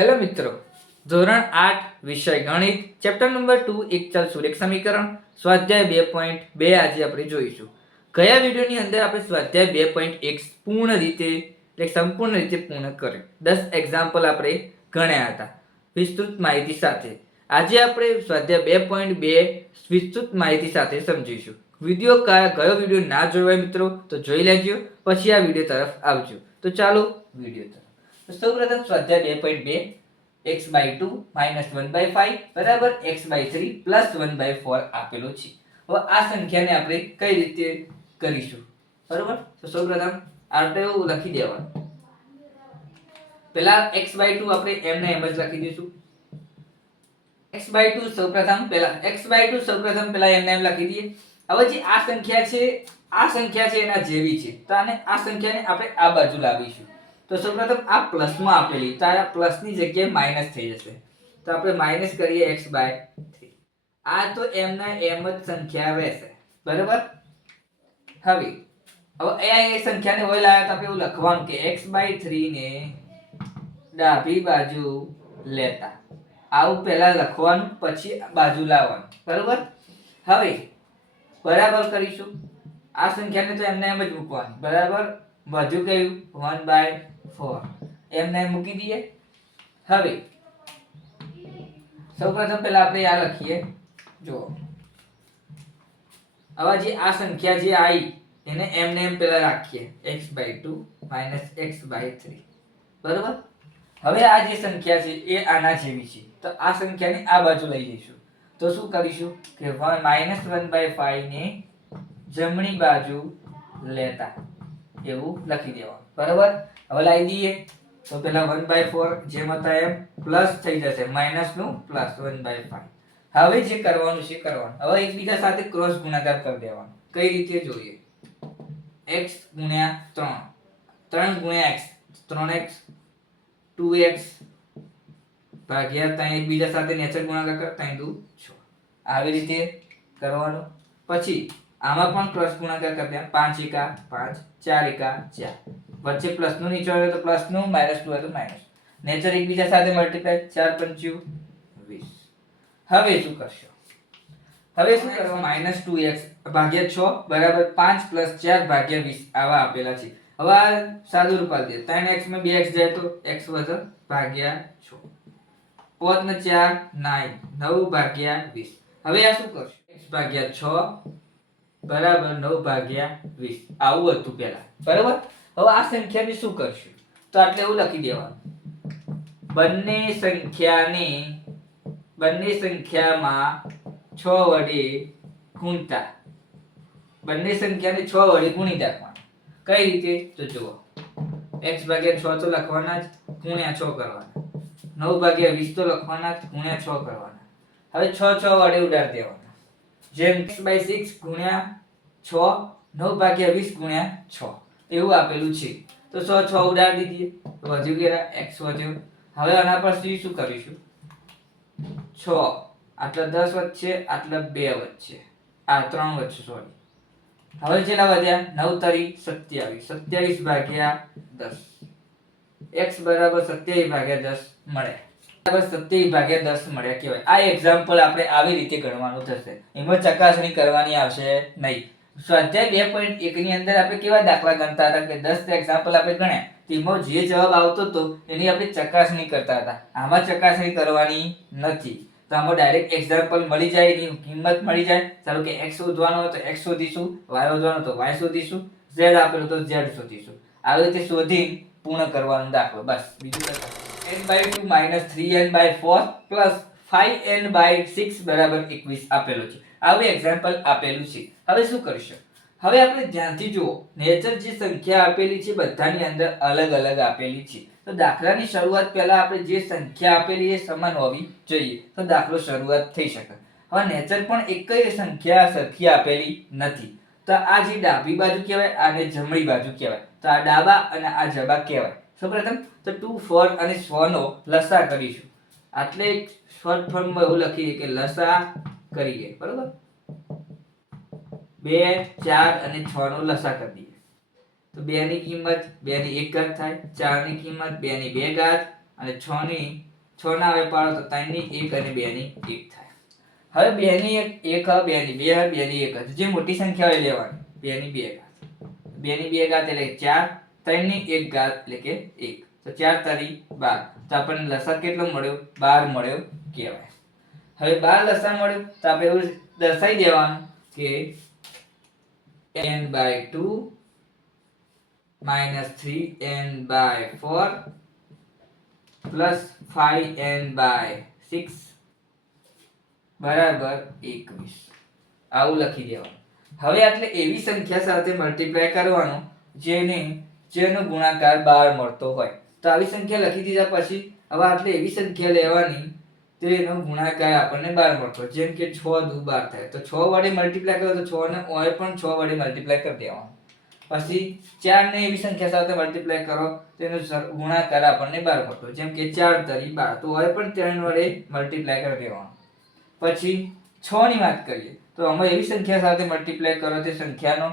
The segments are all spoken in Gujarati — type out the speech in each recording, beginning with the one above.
હેલો મિત્રો, ધોરણ 8 વિષય ગણિત ચેપ્ટર નંબર 2 એક ચલ સુરેખ સમીકરણ સ્વાધ્યાય 2.2 આજે આપણે જોઈશું. ગયા વિડીયોની અંદર આપણે સ્વાધ્યાય 2.1 સંપૂર્ણ રીતે પૂર્ણ કર્યું. 10 એક્ઝામ્પલ આપણે ગણ્યા હતા વિસ્તૃત માહિતી સાથે. આજે આપણે સ્વાધ્યાય 2.2 વિસ્તૃત માહિતી સાથે સમજીશું. ગયો વિડીયો ના જોયો મિત્રો તો જોઈ લેજો, પછી આ વિડીયો તરફ આવજો. તો ચાલો વિડીયો તરફ. સૌપ્રથમ સ્વાધ્યાય 2.2 x/2 -1/5 બરાબર x/3 +1/4 આપેલો છે. હવે આ સંખ્યાને આપણે કઈ રીતે કરીશું બરાબર? તો સૌપ્રથમ આપણે એવું લખી દેવાનું. પહેલા x/2 આપણે એમને એમ જ લખી દઈશું. x/2 સૌપ્રથમ પહેલા એમને એમ લખી દઈએ. હવે જે આ સંખ્યા છે એના જેવી છે, તો આ સંખ્યાને આપણે આ બાજુ લાવીશું. તો સૌપ્રથમ આ પ્લસમાં આપેલી, તો આ પ્લસની જગ્યાએ માઈનસ થઈ જશે. તો આપણે માઈનસ કરીએ x/3. આ તો એમના એમ જ સંખ્યા રહેશે બરાબર. હવે એ સંખ્યાને હોય લાવ્યા તો આપણે એવું લખવાનું કે x/3 ને ડાબી બાજુ લેતા. આવું પહેલા લખવાનું, પછી બાજુ લાવવાનું બરાબર. હવે બરાબર કરીશું. આ સંખ્યાને તો એમને એમ જ મૂકવાની બરાબર. વધુ કયું 1/4 એમને મૂકી દઈએ. હવે સૌપ્રથમ પહેલા આપણે આ લખીએ. જો હવે જે આ સંખ્યા જે આવી એને એમને એમ પહેલા રાખીએ x/2 x/3 બરાબર. હવે આ જે સંખ્યા છે એ આના જેવી છે, તો આ સંખ્યાને આ બાજુ લઈ જઈશું. તો શું કરીશું કે -1/5 ને જમણી બાજુ લેતા એવું લખી દેવાનું બરાબર. હવે લાવી દઈએ તો પેલા 1/4 જેમ હતા એમ પ્લસ થઈ જશે, માઈનસ નું પ્લસ 1/5. હવે જે કરવાનું છે કરવાનું. હવે એકબીજા સાથે ક્રોસ ગુણાકાર કરી દેવાનો. કઈ રીતે જોઈએ? x * 3 3 * x 3x 2x ભાગ્યા 3 એકબીજા સાથે નેચર ગુણાકાર કર 3 × 2 = 6. આવી રીતે કરવાનું. પછી આમાં પણ ક્રોસ ગુણાકાર કરી દેવાનો. 5 * 5 4 * 4 વચ્ચે પ્લસ નું નીચે હોય તો પ્લસ નું, માઈનસ નું હોય તો માઈનસ. નેચર એકબીજા સાથે મલ્ટીપ્લાય 4 × 5 = 20. હવે શું કરશો? હવે શું કરવાનું? -2x ભાગ્યા 6 બરાબર 5 + 4 ભાગ્યા 20 આવા આપેલા છે. હવે આ સાદું રૂપ આપી દે. 3x માં 2x જાય તો x વધે ભાગ્યા 6. 5 ને 4 9 9 ભાગ્યા 20. હવે આ શું કરશો? x ભાગ્યા 6 બરાબર 9 ભાગ્યા 20 આવું હતું પહેલા બરાબર. હવે આ સંખ્યાને શું કરશું? તો આટલે એવું લખી દેવાનું. બંને સંખ્યામાં 6 વડે ગુણતા. બંને સંખ્યાને 6 વડે ગુણી નાખવાનું. કઈ રીતે? તો જુઓ, x ભાગ્યા 6 તો લખવાના જ, ગુણ્યા 6 કરવાના. 9 ભાગ્યા 20 તો લખવાના જ, ગુણ્યા 6 કરવાના. હવે 6 વડે ઉડાડી દેવાના. જેમ x/6 ગુણ્યા 6 9 ભાગ્યા 20 ગુણ્યા 6 એવું આપેલું છે. તો 6 ઉડાડી દીધી તો વધ્યું કે x વધ્યો. હવે આના પર શું કરીશું? 6 આટલા 10 વચ્ચે, આટલા 2 વચ્ચે, આ 3 વચ્ચે સોરી. હવે કેટલા વધ્યા? 9 તરી 27 27 ભાગ્યા 10 x બરાબર 27 ભાગ્યા 10 મળે. બરાબર 27 ભાગ્યા 10 મળ્યા કહેવાય. આ એક્ઝામ્પલ આપણે આવી રીતે ગણવાનું થશે. એમાં ચકાસણી કરવાની આવશે નહીં. સ્વાધ્યાય 2.1 ની અંદર આપણે કેવા દાખલા ગણતા હતા કે 10 એક્ઝામ્પલ આપણે ગણ્યા, તેમાં જે જવાબ આવતો હતો એની આપણે ચકાસણી કરતા હતા. આમાં ચકાસણી કરવાની નથી. તો આમાં ડાયરેક્ટ એક્ઝામ્પલ મળી જાય, એની કિંમત મળી જાય. ચાલો કે x શોધવાનો હોય તો x શોધીશું, y શોધવાનો તો y શોધીશું, z આપેલું તો z શોધીશું. આવી રીતે શોધી પૂર્ણ કરવાનો દાખલો. બસ બીજું n/2 -3n/4 5n/6 બરાબર 21 આપેલો છે. આવું એક્ઝામ્પલ આપેલું છે. હવે શું કરશો? હવે આપણે ધ્યાનથી જુઓ. નેચર જે સંખ્યા આપેલી છે બધાની અંદર અલગ અલગ આપેલી છે. તો દાખલાની શરૂઆત પહેલા આપણે જે સંખ્યા આપેલી એ સમાન હોવી જોઈએ તો દાખલો શરૂઆત થઈ શકે. હવે નેચર પણ એક જ સંખ્યા સરખી આપેલી નથી. તો આ જે ડાબી બાજુ કહેવાય, આને જમણી બાજુ કહેવાય. તો આ ડાબા અને આ જબા કહેવાય. સૌપ્રથમ તો 2 4 અને 6 નો લસા કરીશું. એટલે શોર્ટ ફોર્મમાં એવું લખીએ કે લસા કરીએ બરાબર. 2 4 અને 6 નો લસા કરી દઈએ તો 2 ની કિંમત 2 ની 1 ઘાત થાય, 4 ની કિંમત 2 ની 2 ઘાત અને 6 ની 6 ના હવે પાડો તો 3 ની 1 અને 2 ની 1 થાય. હવે 2 ની 1 1 2 ની 2 2 ની 1 જે મોટી સંખ્યા હોય લેવાની. 2 ની 2 ઘાત 2 ની 2 ઘાત એટલે 4, 3 ની 1 ઘાત એટલે કે 1. તો 4 તારી 12. તો આપણને લસાઅ કેટલો મળ્યો? 12 મળ્યો કહેવાય. હવે 12 લસાઅ મળ્યો તો આપણે એવું દર્શાવી દેવાનું કે n/2 -3n/4 + 5n/6 બરાબર 21. આવું લખી દેવાનું. હવે એટલે એવી સંખ્યા સાથે મલ્ટીપ્લાય કરવાનું જેનો ગુણાકાર 12 મળતો હોય. તો આવી સંખ્યા લખી દીધા પછી હવે આટલે એવી સંખ્યા લેવાની તેનો ગુણાકાર આપણને 12 મળતો હોય. જેમ કે 6 દુ 12 થાય તો 6 વડે મલ્ટીપ્લાય કરો તો 6 ને ઓય પણ 6 વડે મલ્ટીપ્લાય કરી દેવાનું. પછી 4 ને એવી સંખ્યા સાથે મલ્ટીપ્લાય કરો તેનો ગુણાકાર આપણને 12 મળતો હોય. જેમ કે 4 તરી 12 તો ઓય પણ 3 વડે મલ્ટીપ્લાય કરી દેવાનું. પછી 6 ની વાત કરીએ તો આમાં એવી સંખ્યા સાથે મલ્ટીપ્લાય કરો તે સંખ્યાનો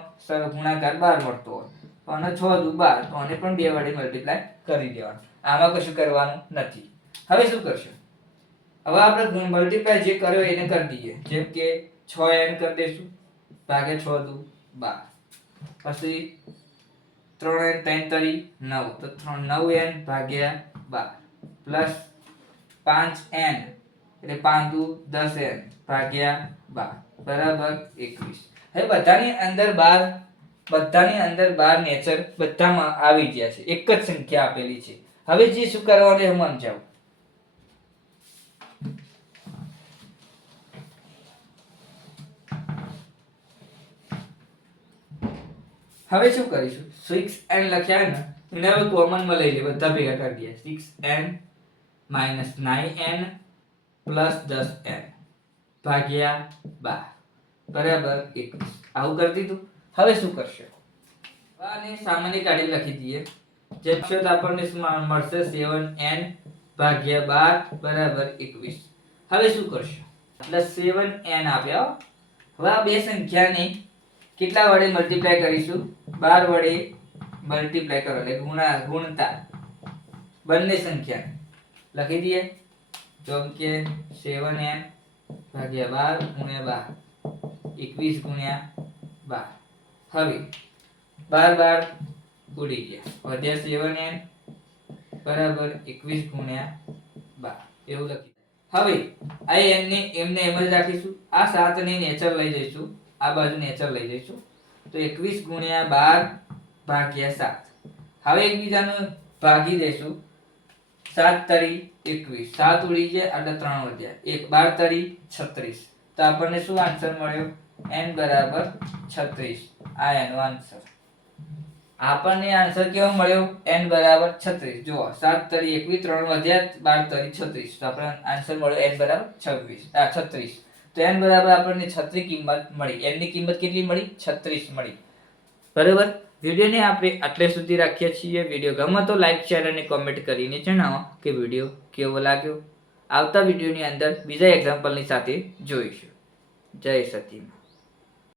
ગુણાકાર 12 મળતો હોય. અને 6 દુ 12 તો આને પણ 2 વડે મલ્ટીપ્લાય કરી દેવાનું. આમાં કશું કરવાનું નથી. હવે શું કરશું? હવે આપણે મલ્ટીપ્લાય જે કર્યો એને કરી દઈએ. જેમ કે 6n કરી દેશું ભાગ્યા 6 દુ 12. પછી 3n 3 તરી 9 તો 9n ભાગ્યા 12 + 5n એટલે 5 દુ 10n ભાગ્યા 12 બરાબર 21. હવે બધાની અંદર 12 નેચર બધામાં આવી ગયા છે. એક જ સંખ્યા આપેલી છે. હવે જે શું કરવાનું એ હું સમજાવું. હવે શું કરીશું? 6n લખ્યા ને એને હવે કોમનમાં લઈ લે, બધા ભેગા કરી દઈએ. 6n - 9n + 10n ભાગ્યા 12 બરાબર 21. આવું કરી દીધું. હવે શું કરશો? આને સામાન્ય કાઢી લખી દઈએ. જે અક્ષર આપણને મળશે 7n ભાગ્યા 12 બરાબર 21. હવે શું કરશો? એટલે 7n આપ્યા. હવે આ બે સંખ્યાને કેટલા વડે મલ્ટીપ્લાય કરીશું? 12 વડે મલ્ટીપ્લાય કરો એટલે ગુણતા બંને સંખ્યાને લખી દઈએ. જેમ કે 7n ભાગ્યા 12 × 12 21 × 12. હવે 12 ઉડી ગયા, વધ્યા 7n બરાબર 21 × 12 એવું લખી. હવે આ n ને એમને એમ જ રાખીશું. આ 7 ને નેચર લઈ જઈશું, આ બાજુ નેચર લઈ જઈશું તો 21 × 12 ભાગ્યા 7. હવે એકબીજાને ભાગી દઈશું. 7 તરી 21, 7 ઉડી ગયા એટલે 3 વધ્યા, 12 તરી 36. તો આપણને શું આન્સર મળ્યો? n બરાબર 36. આ એનો આન્સર. આપણને આન્સર કેવો મળ્યો? n બરાબર 36. જુઓ 7 તરી 21, 3 વધ્યા, 12 તરી 36. તો આપણને આન્સર મળ્યો n બરાબર 36. તો n બરાબર આપણને 36 કિંમત મળી. n ની કિંમત કેટલી મળી? 36 મળી. બરાબર. વિડિયોને આપણે આટલે સુધી રાખીએ છીએ. વિડિયો ગમે તો લાઈક, શેર અને કોમેન્ટ કરીને જણાવો કે વિડિયો કેવો લાગ્યો. આવતા વિડિયોની અંદર બીજા એક્ઝામ્પલની સાથે જોઈશું. જય સચિન.